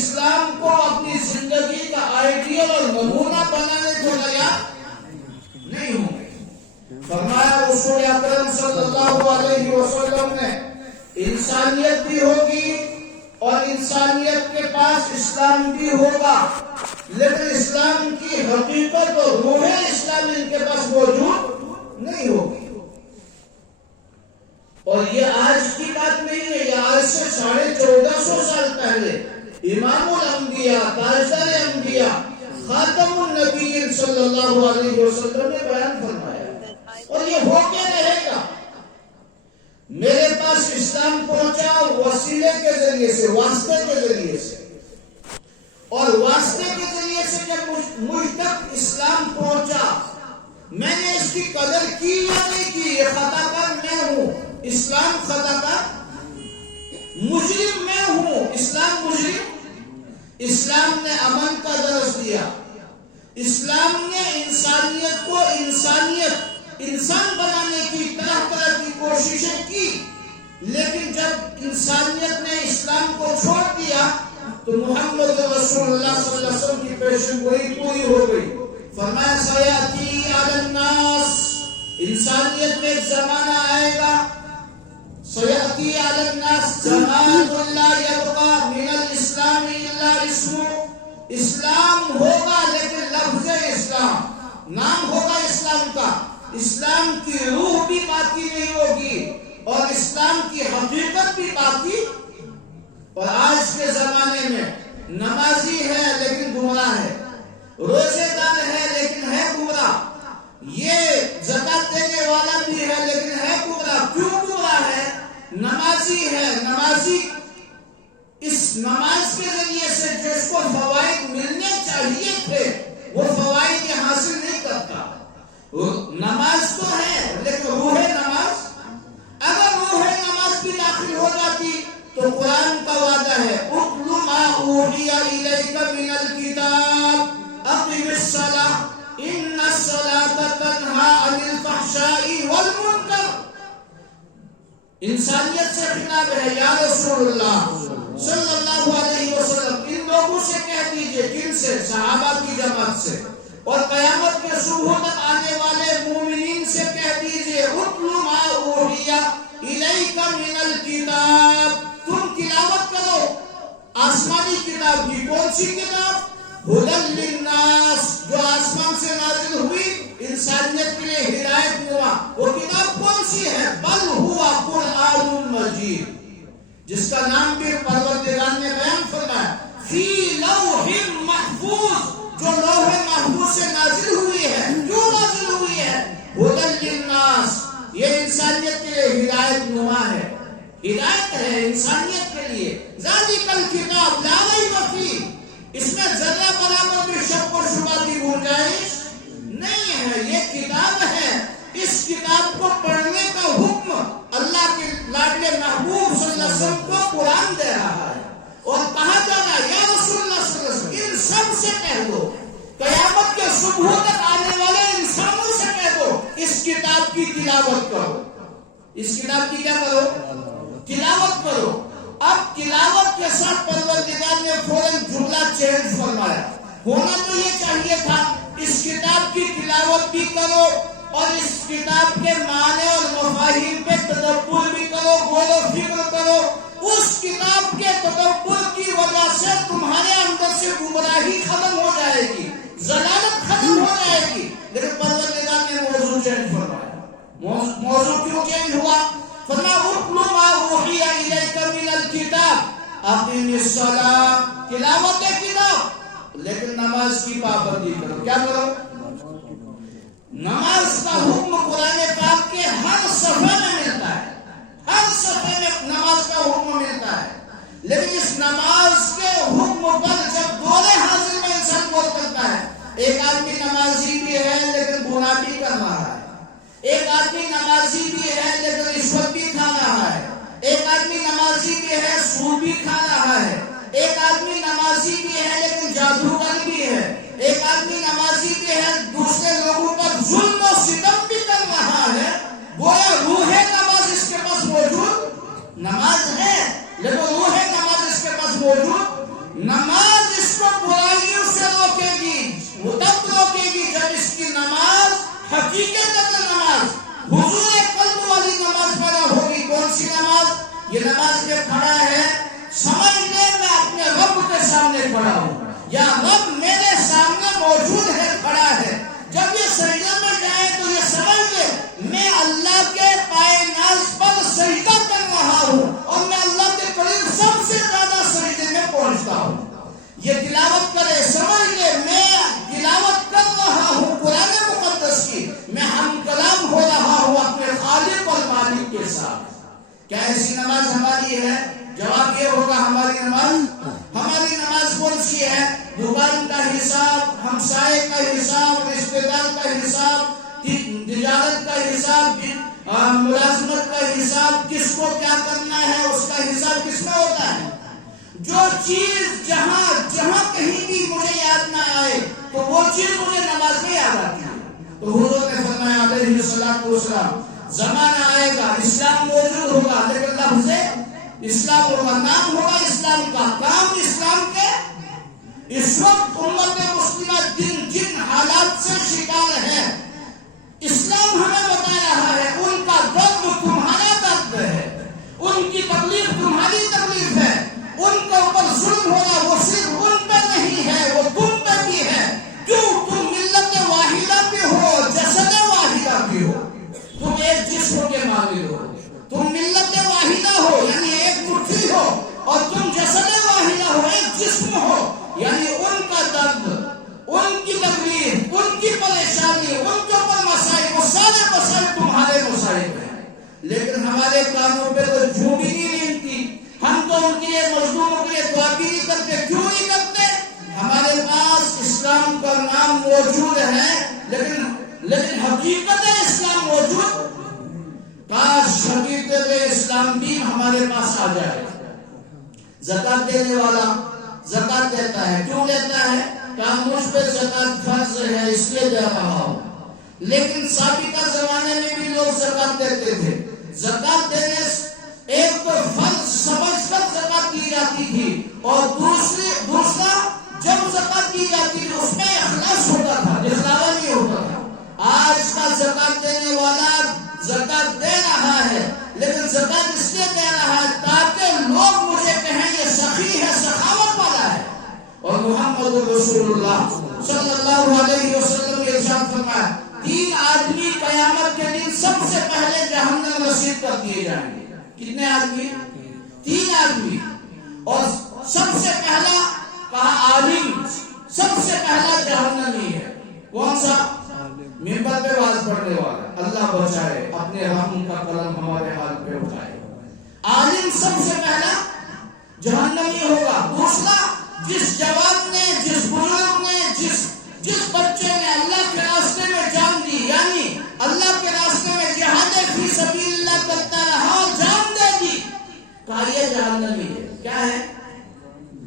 اسلام کو اپنی زندگی کا آئیڈیل اور نمونہ بنانے کو تیار نہیں ہوں گے۔ فرمایا رسول اکرم صلی اللہ علیہ وسلم نے انسانیت بھی ہوگی اور انسانیت کے پاس اسلام بھی ہوگا، لیکن اسلام کی حقیقت اور روح اسلام ان کے پاس موجود نہیں ہوگی۔ اور یہ آج کی بات نہیں ہے، یہ آج سے 1450 سال پہلے امام الانبیاء، تاجدار انبیاء، خاتم النبیین صلی اللہ علیہ وسلم نے بیان فرمایا، اور یہ ہو کے رہے گا۔ میرے پاس اسلام پہنچا وسیلے کے ذریعے سے، واسطے کے ذریعے سے، اور واسطے کے ذریعے سے جب مجھ تک اسلام پہنچا، میں نے اس کی قدر کی یا نہیں کی؟ یہ خطا کار میں ہوں، اسلام خطا کار، مجرم میں ہوں، اسلام مجرم۔ اسلام نے امن کا درس دیا، اسلام نے انسانیت کو انسان بنانے کی طرح طرح کی کوششیں کی، لیکن جب انسانیت نے اسلام کو چھوڑ دیا تو محمد رسول اللہ صلی اللہ علیہ وسلم کی پیشن گوئی پوری ہو گئی۔ فرمایا سیاتی علی الناس، انسانیت میں ایک زمانہ آئے گا، سیاتی علی الناس زمان لا یبقى من الاسلام الا اسمه، اسلام ہوگا لیکن لفظ اسلام، نام ہوگا اسلام کا، اسلام کی روح بھی باقی نہیں ہوگی اور اسلام کی حقیقت بھی باقی۔ اور آج کے زمانے میں نمازی ہے لیکن گمراہ ہے، روزے دار ہے لیکن ہے گمراہ، یہ زکات دینے والا بھی ہے لیکن ہے گمراہ۔ کیوں گمراہ ہے؟ نمازی ہے، نمازی اس نماز کے ذریعے سے جس کو فوائد ملنے چاہیے تھے وہ فوائد حاصل نہیں کرتا۔ نماز تو ہے لیکن روح نماز، اگر روح نماز بھی داخل ہو جاتی تو قرآن کا وعدہ ہے اتل ما اوحی الیک من الکتاب اقم الصلاۃ ان الصلاۃ تنہی عن الفحشاء والمنکر۔ انسانیت سے خطاب ہے، یا رسول اللہ صلی اللہ علیہ وسلم ان لوگوں سے کہہ دیجئے، کن سے؟ صحابہ کی جماعت سے، اور قیامت کے صبح تک آنے والے مومنین سے کہہ دیجئے اتل ما اوحی الیک من الکتاب، تم تلاوت کرو آسمانی کتاب کی۔ کون سی کتاب؟ ھدی للناس، جو آسمان سے نازل ہوئی انسانیت کے لیے ہدایت ہوا۔ وہ کتاب کون سی ہے؟ بل ہوا قرآن مجید، جس کا نام بھی پروردگار نے بیان فرمایا فی لوح محفوظ، جو لوح محفوظ سے نازل ہوئی ہے۔ کیوں نازل ہوئی ہے؟ ھدی للناس، یہ انسانیت کے لیے ہدایت نما ہے، ہدایت ہے انسانیت کے لیے۔ ذالک الکتاب لا ریب فیہ، اس میں ذرہ برابر بھی شک و شبہ کی گنجائش نہیں ہے۔ یہ کتاب ہے، اس کتاب کو پڑھنے کا حکم اللہ کے لاڈلے محبوب صلی اللہ علیہ وسلم کو قرآن دے رہا ہے، اور کہا جا رہا ہے یا رسول اللہ صلی اللہ علیہ وسلم ان سب سے کہہ دو، قیامت کے صبح تک آنے والے انسانوں سے کہہ دو اس کتاب کی تلاوت کرو، اس کتاب کی کیا کرو؟ تلاوت کرو۔ اب تلاوت کے ساتھ پروردگار نے فوراً جملہ چینج فرمایا، ہونا تو یہ چاہیے تھا اس کتاب کی تلاوت بھی کرو اور اس کتاب کے معنی اور مفاہیم پہ تدبر بھی کرو، غور و فکر کرو۔ اس کتاب کے تدبر کی وجہ سے تمہارے اندر سے گمراہی ختم ہو جائے گی، ضلالت ختم ہو جائے گی۔ لیکن پروردگار نے موضوع چینج فرمایا۔ موضوع کیوں چینج ہوا؟ فرمایا اتل ما اوحی الیک من الکتاب اقم الصلاۃ، تلاوت کتاب، لیکن نماز کی پابندی کرو۔ کیا کرو؟ نماز کا حکم قرآن پاک کے ہر صفحے میں ملتا ہے، ہر صفحے میں نماز کا حکم ملتا ہے، لیکن اس نماز کے حکم پر جب دورے حاضر میں انسان غور کرتا ہے، ایک آدمی نمازی بھی ہے لیکن گناہ بھی کر رہا ہے، ایک آدمی نمازی بھی ہے لیکن رشوت بھی کھا رہا ہے، ایک آدمی نمازی بھی ہے سود بھی کھا رہا ہے، ایک آدمی نمازی بھی ہے لیکن جادوگر بھی ہے، ایک آدمی نمازی بھی ہے دوسرے لوگوں پر ظلم و ستم بھی کر رہا ہے۔ گویا روح نماز اس کے پاس موجود نماز ہے لیکن روح نماز اس کے پاس موجود نماز اس کو برائیوں سے روکے گی، وہ تب روکے گی جب اس کی نماز حقیقت نماز، حضور قلب والی نماز پیدا ہوگی۔ کون سی نماز؟ یہ نماز میں کھڑا ہے، سمجھ لے میں اپنے رب کے سامنے کھڑا ہوں، یا رب میرے سامنے موجود ہے، کھڑا ہے۔ جب یہ سجدہ میں جائے تو یہ سمجھ لے میں اللہ کے پائے ناز پر سجدہ کر رہا ہوں، اور میں اللہ کے قریب سب سے زیادہ سجدے میں پہنچتا ہوں۔ یہ تلاوت کرے، سمجھ لے میں تلاوت کر رہا ہوں قرآن مقدس کی، میں ہم کلام ہو رہا ہوں اپنے خالق اور مالک کے ساتھ۔ کیا ایسی نماز ہماری ہے؟ جواب یہ ہوگا ہماری نماز کون سی ہے؟ دکان کا حساب، ہمسائے کا حساب، رشتے دار کا حساب، تجارت کا حساب، ملازمت کا حساب، کس کو کیا کرنا ہے اس کا حساب کس میں ہوتا ہے؟ جو چیز جہاں کہیں بھی مجھے یاد نہ آئے تو وہ چیز مجھے نماز میں یاد آتی ہے۔ تو حضور نے فرمایا علیہ الصلوۃ والسلام زمانہ آئے گا، اسلام موجود ہوگا لیکن لفظ اسلام ہوگا، نام ہوگا اسلام کا، کام اسلام کے۔ اس وقت امت مسلمہ جن حالات سے شکار ہے، اسلام ہمیں بتا رہا ہے ان کا درد تمہارا درد ہے، ان کی تکلیف تمہاری تکلیف ہے، ان کے اوپر ظلم ہو رہا وہ صرف ان پہ نہیں ہے، وہ تم پہ بھی ہے۔ کیوں؟ تم ملت واحدہ بھی ہو، جسد واحدہ بھی ہو، تم ایک جسم کے مانند ہو، تم ملت واحدہ ہو یعنی ایک مٹھی ہو، اور تم جسد واحدہ ہو، ایک جسم ہو، یعنی ان کا درد، ان کی تکلیف، ان کی پریشانی، ان کے اوپر مسائل، وہ سارے مسائل تمہارے مسائل ہیں۔ لیکن ہمارے کانوں پہ تو جھوٹ ہی نہیں رہتی، ہم تو ان کے لیے مزدوروں کے لیے دعا بھی نہیں کرتے۔ کیوں نہیں کرتے؟ ہمارے پاس اسلام کا نام موجود ہے لیکن حقیقت اسلام موجود، کاش حقیقت اسلام بھی ہمارے پاس آ جائے۔ زکات دینے والا زکات دیتا ہے، کیوں دیتا ہے؟ کہ مجھ پہ زکات فرض ہے اس لیے دے رہا ہوں۔ لیکن سابقہ زمانے میں بھی لوگ زکات دیتے تھے۔ زکات دینے ایک تو فرض سمجھ کر زکات دی جاتی تھی، اور دوسرا جب زکات دی جاتی تھی اس میں اخلاص ہوتا تھا، دکھلاوا نہیں ہوتا تھا۔ آج کا زکات دینے والا زکات دے رہا ہے لیکن زکات اس لیے دے رہا ہے تاکہ لوگ مجھے کہیں یہ سخی ہے، سخاوت والا ہے۔ اور محمد رسول اللہ صلی اللہ علیہ وسلم نے ارشاد فرمایا 3 آدمی قیامت کے دن سب سے پہلے جہنم رسید کر دیے جائیں گے۔ کتنے آدمی؟ 3 آدمی، اور سب سے پہلا کہا عالم، سب سے پہلا جہنمی ہے۔ کون سا؟ منبر پہ واز پڑھنے والا، اللہ بچائے، اپنے رحم کا قلم ہمارے حال پہ اٹھائے۔ عالم سب سے پہلا جہنمی ہوگا۔ دوسرا، جس جوان نے، جس بزرگ نے، جس بچے نے اللہ کے راستے میں جان دی، یعنی اللہ کے راستے میں جہاد فی سبیل اللہ کرتا رہا اور جان دے دی، کہا یہ جہنمی ہے۔ کیا ہے؟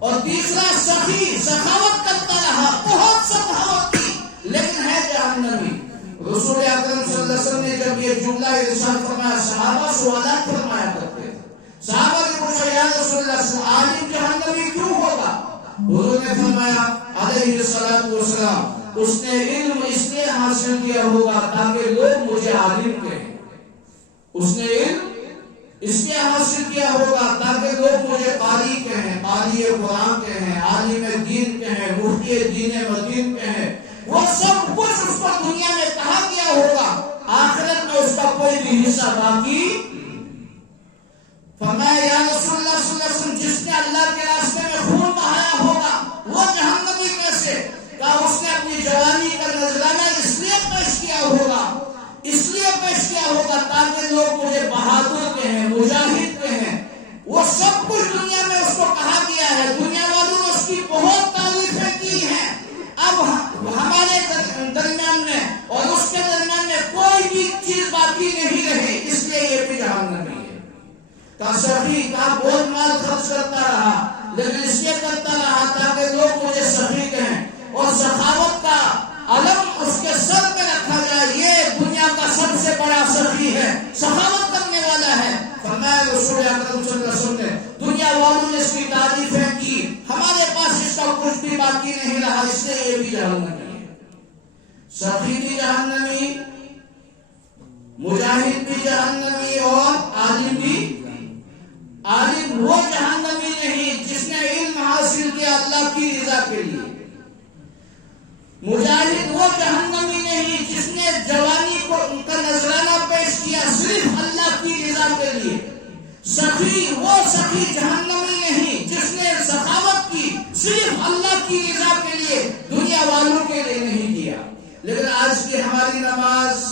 اور تیسرا سخی، سخاوت کرتا رہا، بہت سخاوت کی لیکن ہے جہنمی۔ رسول اکرم صلی اللہ علیہ وسلم نے جب یہ جملہ ارشاد فرمایا، صحابہ سوالات فرمایا کرتے تھے۔ صحابہ نے پوچھا یا رسول اللہ عالم جہنمی کیوں ہوگا؟ حضور نے فرمایا علیہ الصلوۃ والسلام اس نے علم اس لیے حاصل کیا ہوگا تاکہ لوگ مجھے عالم کہیں۔ اس نے علم اس لیے حاصل کیا ہوگا تاکہ لوگ مجھے قاری کہیں، قاری قرآن کہیں، عالم دین کہیں، مفتی دین مدین کہیں۔ وہ سب کچھ اس کو دنیا میں کہا گیا ہوگا، آخرت میں اس کا کوئی بھی حصہ باقی۔ فرمایا یا رسول اللہ صلی اللہ علیہ وسلم جس نے اللہ کے راستے میں خون بہایا ہوگا وہ جہنمی کیسے؟ کہا اس نے اپنی جوانی کا نذرانہ اس لیے پیش کیا ہوگا تاکہ لوگ مجھے بہادر کہیں، مجاہد کہیں۔ وہ سب کچھ دنیا میں اس کو کہا گیا ہے، دنیا والوں نے اس کی بہت تعریفیں کی ہیں۔ اب ہمارے درمیان میں اور اس کے درمیان میں کوئی بھی چیز باقی نہیں رہی، اس لیے یہ بھی جہنمی ہے۔ کا سخی کا بہت مال خرچ کرتا رہا بھی باقی نہیں رہا، اس لیے یہ بھی جہنمی ہے۔ سخی بھی جہنمی، مجاہد بھی جہنمی، اور عالم بھی۔ عالم وہ جہنمی نہیں جس نے علم حاصل کیا اللہ کی رضا کے لیے۔ مجاہد وہ جہنمی نہیں جس نے جوانی کو ان کا نذرانہ پیش کیا صرف اللہ کی رضا کے لیے۔ سخی وہ سخی جہنمی نہیں جس نے سخاوت کی صرف اللہ کی رضا کے لیے، دنیا والوں کے لیے نہیں کیا۔ لیکن آج کی ہماری نماز،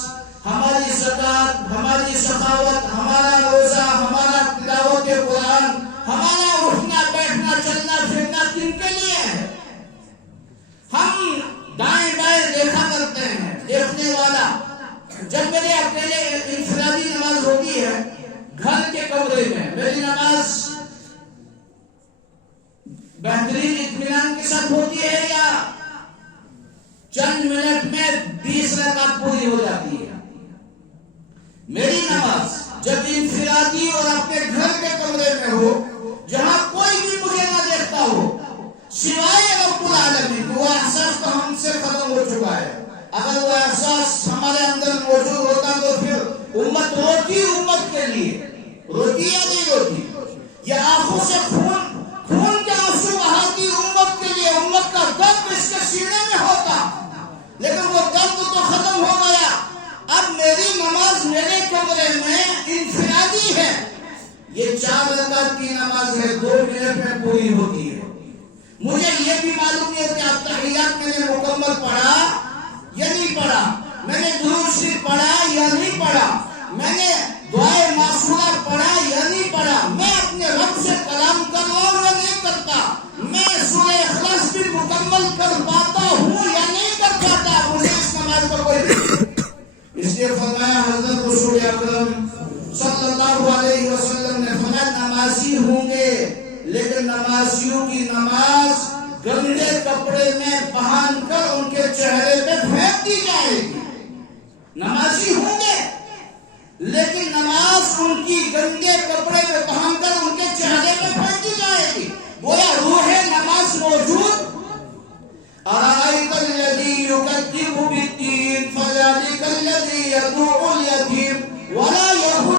ہماری زکات، ہماری سخاوت، ہمارا روزہ، ہمارا تلاوت قرآن، ہمارا اٹھنا بیٹھنا چلنا پھرنا کن کے لیے ہے؟ ہم دائیں بائیں دیکھا کرتے ہیں۔ دیکھنے والا، جب میرے اکیلے انفرادی نماز ہوتی ہے گھر کے کمرے میں، میری نماز بہترین اطمینان کے ساتھ ہوتی ہے یا چند منٹ میں 20 رکعت پوری ہو جاتی ہے؟ میری نماز جب انفرادی اور اپنے گھر کے کمرے میں ہو، جہاں کوئی بھی مجھے نہ دیکھتا ہو سوائے رب العالمین، وہ احساس تو ہم سے ختم ہو چکا ہے۔ اگر وہ احساس ہمارے اندر موجود ہوتا تو پھر امت روتی، امت کے لیے روتی یا نہیں روتی؟ یہ آنکھوں سے خون کے آنسو بہاتی امت کے لیے، امت کا درد اس کے سینے میں ہوتا، لیکن وہ درد تو ختم ہو گیا۔ اب میری نماز میرے کمرے میں انفرادی ہے، یہ 4 رکعت کی نماز ہے، 2 منٹ میں پوری ہوتی ہے۔ مجھے یہ بھی معلوم نہیں کہ اب تحیات میں نے مکمل پڑھا یا نہیں پڑھا، میں نے درود شریف پڑھا یا نہیں پڑھا، میں نے دعائے معصورہ پڑھا یا نہیں پڑھا، میں اپنے رب سے کلام کر رہا ہوں یا نہیں کرتا، میں سورہ اخلاص بھی مکمل کر پاتا ہوں یا نہیں کر پاتا، مجھے اس نماز پر کوئی۔ اس لیے فرمایا حضرت رسول اکرم صلی اللہ علیہ وسلم نے فرمایا نمازی ہوں گے، لیکن نمازیوں کی نماز گندے کپڑے میں پہن کر ان کے چہرے پہ پھینک دی جائے گی۔ نمازی ہوں گے لیکن نماز ان کی گندے کپڑے